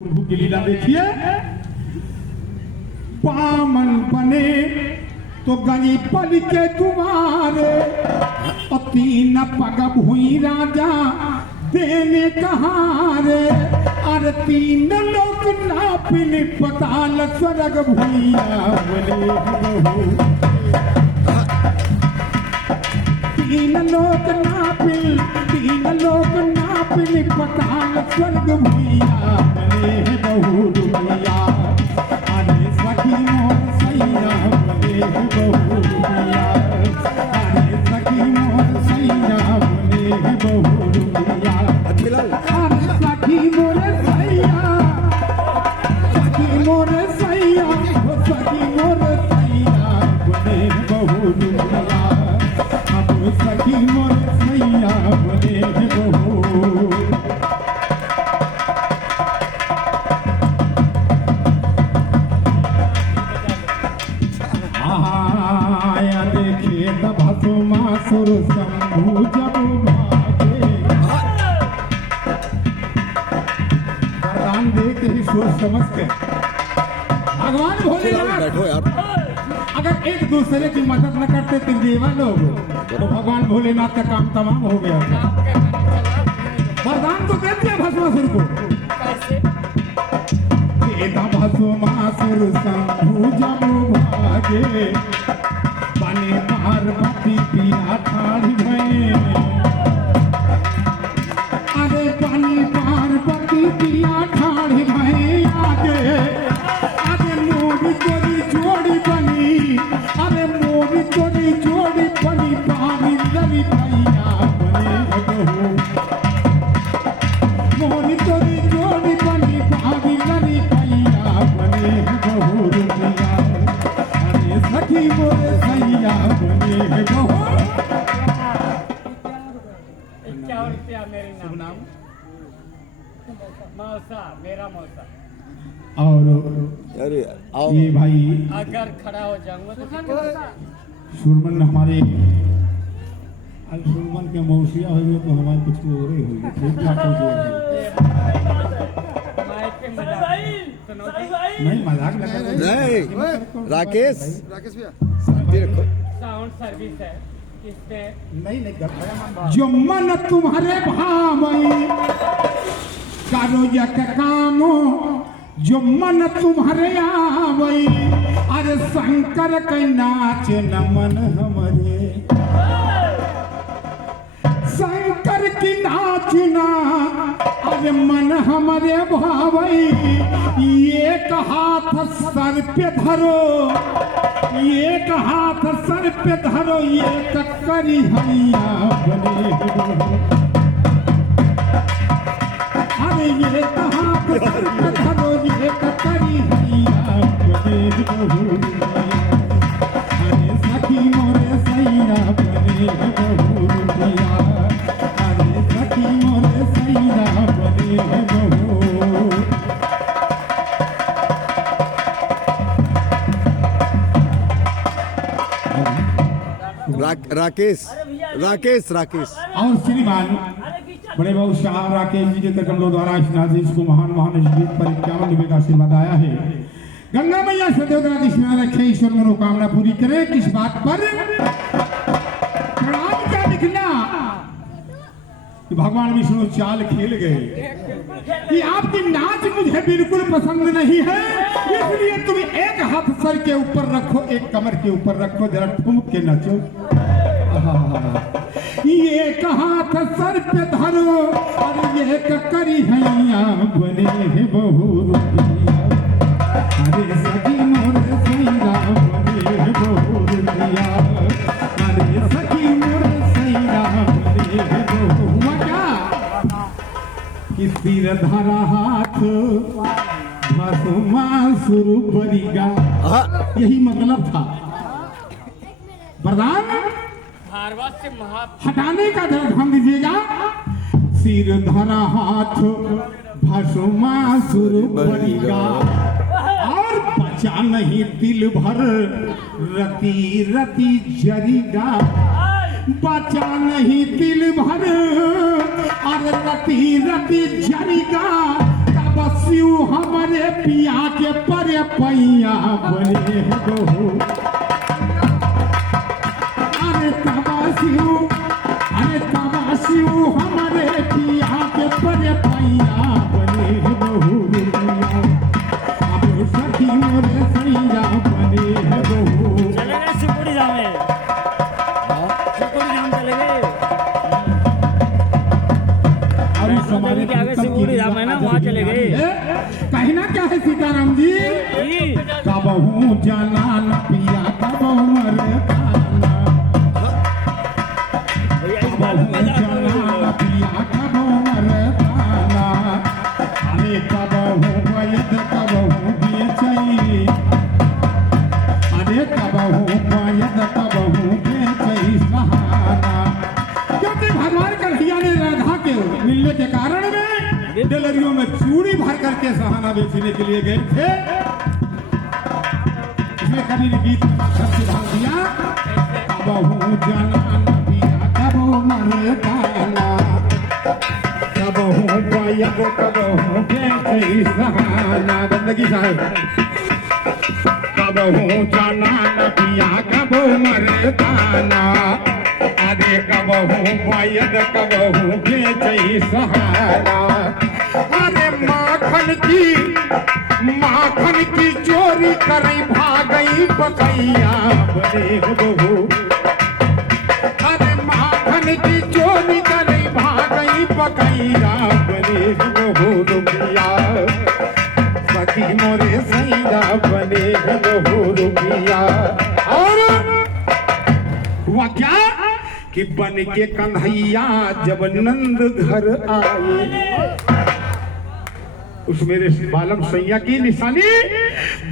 प्रभु की लीला देखिए। पामन बने तो गई पल के तुम्हारे, और तीन पग भुई राजा देने कहारे। और तीन लोग नापिन पताल स्वर्ग भुइया बने बहू। तीन लोग नापिन पताल स्वर्ग भुइया बने बहू रुपया। अरे सखी मोर सैया बने बहू रुपया। अरे सखी मोर सैया बने बहू रुपया। अरे सखी मोर सैया, सखी मोर सैया, सखी मोर सैया बने बहू रुपया। अब सखी मोर सैया बने बहू। आया देखे भस्मासुर शंभु जब भागे। वरदान दे के ही सोच समझ के भगवान भोलेनाथ अगर एक दूसरे की मदद न करते त्रिदेवा लोग, तो भगवान भोलेनाथ का काम तमाम हो गया। वरदान तो दे दिया भस्मासुर को। भस्मासुर शंभु जब भागे, बने पार्वती पिया ठाड़ भये। अरे बने पार्वती पिया ठाड़ भये आगे। अरे मोरी तोरी जोड़ी बनी, अरे मोरी तोरी जोड़ी बनी, पानी लगी भैया बने बहू। मोरी तोरी जोड़ी बनी, पानी लगी भैया बने बहू रुपया। अरे सखी मोरे सैया बने बहू। ₹51 मेरे शुभ नाम। मौसा, मेरा मौसा। और अरे आओ ये भाई अगर खड़ा हो जाऊंगा तो सुरमन हमारे सुरमन के मौसिया हुए तो हमारे कुछ हो रही हुई ठीक ठाक हो माइक पे मजाक सुनो जी। नहीं मजाक लगा नहीं राकेश भैया शांति रखो। साउंड सर्विस है इसमें। नहीं जो मन तुम्हारे भावई करो यक कामो, जो मन तुम्हारे आवई। अरे शंकर के नाच नमन हमरे, शंकर की नाचना अरे मन हमारे भावई। एक हाथ सर पे धरो, एक हाथ सर पे धरो, एक करी हैया बने बहू। अरे एक हाथ सर पे धरो, एक करी हैया बने बहू। अरे सखी मोरे सैया बने बहू रुपया। अरे सखी मोरे सैया बने बहू। राकेश राकेश राकेश और श्रीमान बड़े बाबू शाह राकेश जी के तरकमलों द्वारा इस नाजिश को महान महान गीत पर 51 निवेद आशीर्वाद आया है। गंगा मैया सदैव स्मरण रखे, ईश्वर मनोकामना पूरी करे। किस बात पर प्रणाम क्या लिखना कि भगवान विष्णु चाल खेल गए कि आपकी नाच मुझे बिल्कुल पसंद नहीं है, इसलिए तुम एक हाथ सर के ऊपर रखो, एक कमर के ऊपर रखो, जरा ठुमक के नाचो। ये हाथ सर पे धरो, और ये करी हैया बने बहू रुपया। अरे सखी मोर सैया बने बहू रुपया। अरे सखी मोर सैया बने बहू। हुआ क्या कि सिर धरा हाथ भस्मासुर बरिगा, यही मतलब था। वरदान भारवा से महा हटाने का जरा ढंग दीजिएगा। सिर धरा हाथ भस्मासुर बरिगा, और बचा नहीं दिल भर रति रति जरिगा। बचा नहीं दिल भर और रति रति जरिगा। तब शिव हमारे पिया के परे पैया बने बहू अरे तबा शिव हमारे पिया के परे पैया बने बहू अब सखी मोरे सैया बने बहू चले गए शिवपुरी धाम में, शिवपुरी धाम चले गए। और इस वैष्णो देवी के आगे शिवपुरी धाम है ना, वहाँ चले गए। कहना क्या है सीताराम जी जी, कबहू जाना न पिया कबहू मरदाना भैया इस बार कबहू मजा जाना करो। न पिया कबहू मरदाना अरे कबहू वयद कबहू बेचई अरे कबहू वयद कबहू बेचई सहाना क्योंकि भगवान कन्हैया ने राधा के मिलने के कारण में डेलरियों में चूड़ी भर करके सहाना बेचने के लिए गए थे। इसमें कवि ने गीत ढाल दिया कबहू जाना न पिया कबहू मरदाना कबहू वयद कबहू बेचई सहाना बंदगी साहब कबहू जाना न पिया कबहू मरदाना अरे कबहू वयद कबहू बेचई सहाना अरे माखन की चोरी करई भागई बकैया बने बहू अरे माखन की चोरी करई भागई बकैया बने बहू रुपिया सखी मोरे सैया बने बहू रुपिया और हुआ क्या कि बन के कन्हैया जब नंद घर आए उस मेरे बालम सैया की निशानी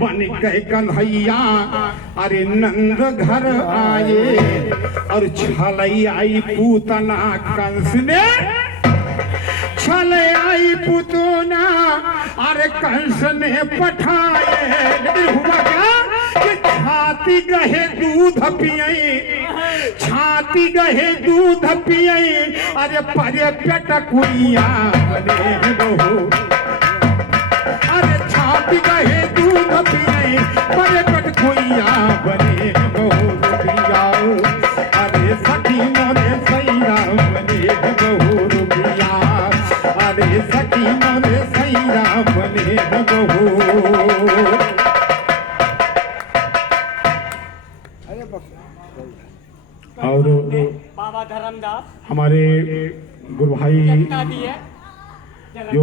बन के कन्हैया अरे नंद घर आए और छलई आई पूतना कंस ने छले आई पुतना अरे कंस ने पठाए लेकिन हुआ क्या कि छाती गहे दूध पियई छाती गहे दूध पियई अरे परे पेट कुइया बने बहू अरे छाती गहे दूध पियई परे पेट कुइया बने बहू रुपिया अरे सखी मोरे सैया बने बहू रुपिया अरे सखी मोरे सैया बने बहू और बाबा धर्मदास हमारे गुरु भाई कितना दिए जो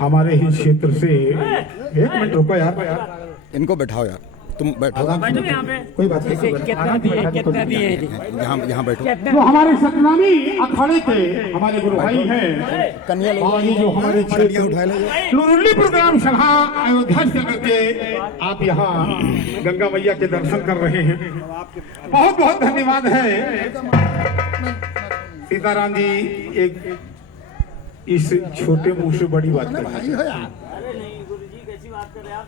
हमारे ही क्षेत्र से एक मिनट रुको यार इनको बैठाओ यार, तुम बैठो, बैठो यहाँ पे। कोई बात नहीं कितना दिए, कितना दिए? यहाँ बैठो। जो हमारे सतनामी अखाड़े के हमारे गुरु भाई हैं कन्या और ये जो हमारे कन्या उठा ले लुरुली प्रोग्राम सभा अयोध्या से करके आप यहाँ गंगा मैया के दर्शन कर रहे हैं, बहुत बहुत धन्यवाद है। सीताराम जी एक इस छोटे मुंह से बड़ी बात कर रहे हैं। अरे नहीं गुरुजी, कैसी बात कर रहे हैं आप?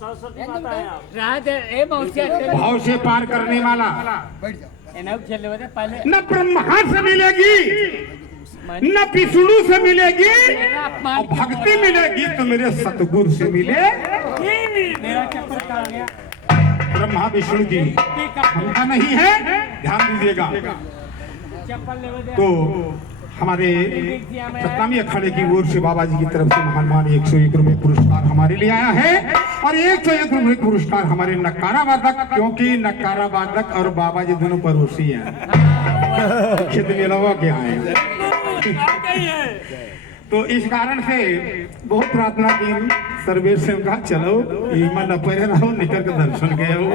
सरस्वती माता है आप। रात ए मौसी भाव से पार करने वाला एनव खेले होते पहले न ब्रह्मा से मिलेगी न विष्णु से मिलेगी और भक्ति मिलेगी तो मेरे सतगुरु से मिले। मेरा चक्कर का गया ब्रह्मा विष्णु जी हमका नहीं है, ध्यान दीजिएगा। चप्पल ले दे तो हमारे सतनामी अखाड़े की ओर से बाबा जी की तरफ से महान 101 रुपये पुरस्कार हमारे लिए आया है और 101 रुपये पुरस्कार हमारे नकारा वादक, क्योंकि नकारा वादक और बाबा जी दोनों पड़ोसी हैं, खेत में लगा के आए हैं। तो इस कारण से बहुत प्रार्थना की सर्वेश से कहा चलो ईमान न पहले रहो, निकल के दर्शन गए हो।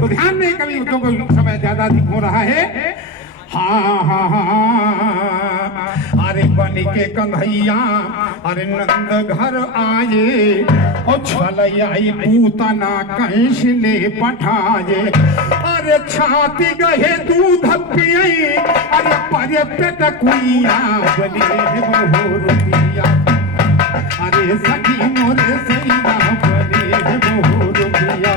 तो ध्यान नहीं, कभी क्योंकि समय ज्यादा अधिक हो रहा है। हाँ हाँ हाँ अरे बन के कन्हैया अरे नंद घर आए और छलई पूतना कंस ने पठाए अरे छाती गहे दूध पियई अरे परे पेट कुइया बने बहू रुपिया अरे सखी मोरे सैया बने बहू रुपिया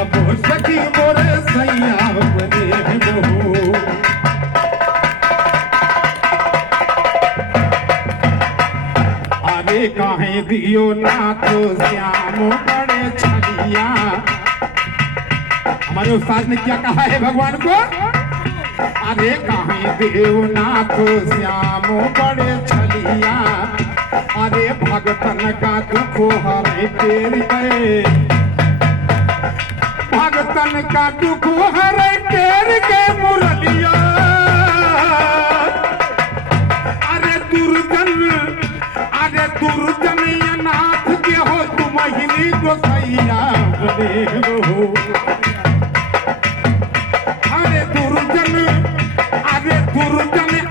अब सखी मोरे सैया बने बहू। अरे काहे दियो नाथ श्याम बड़े छलिया। हमारे उस्ताद ने क्या कहा है भगवान को? अरे कहीं देवनाथ श्याम बड़े छलिया, अरे भगतन का दुख हरे तेर गए, भगतन का दुख हरे तेर के मुरलिया। अरे दुर्जन अनाथ के हो तुम ही गोसैया बने हो। अरे दुर्जन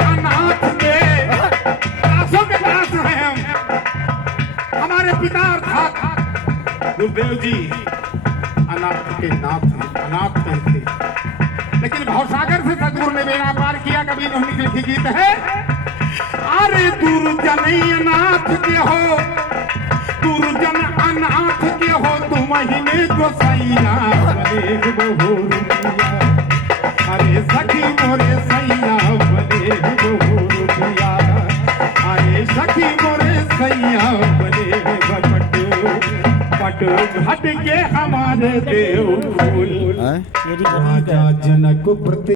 अनाथ के दासों के दास हैं हम। हमारे पिता अर्थात गुरुदेव जी अनाथ के नाथ हैं, अनाथ थे, लेकिन भवसागर से सदगुरु ने बेड़ा पार किया। कभी इन्होंने लिखी गीत है, अरे दुर्जन अनाथ के हो, दुर्जन अनाथ के हो तुम ही गोसैया बने बहु रुपया। अरे सखी मोरे सैया बने बहु रुपया, अरे सखी मोरे सैया बने पट घट के हमारे देव फूल हैं? मेरी राजा जनक प्रति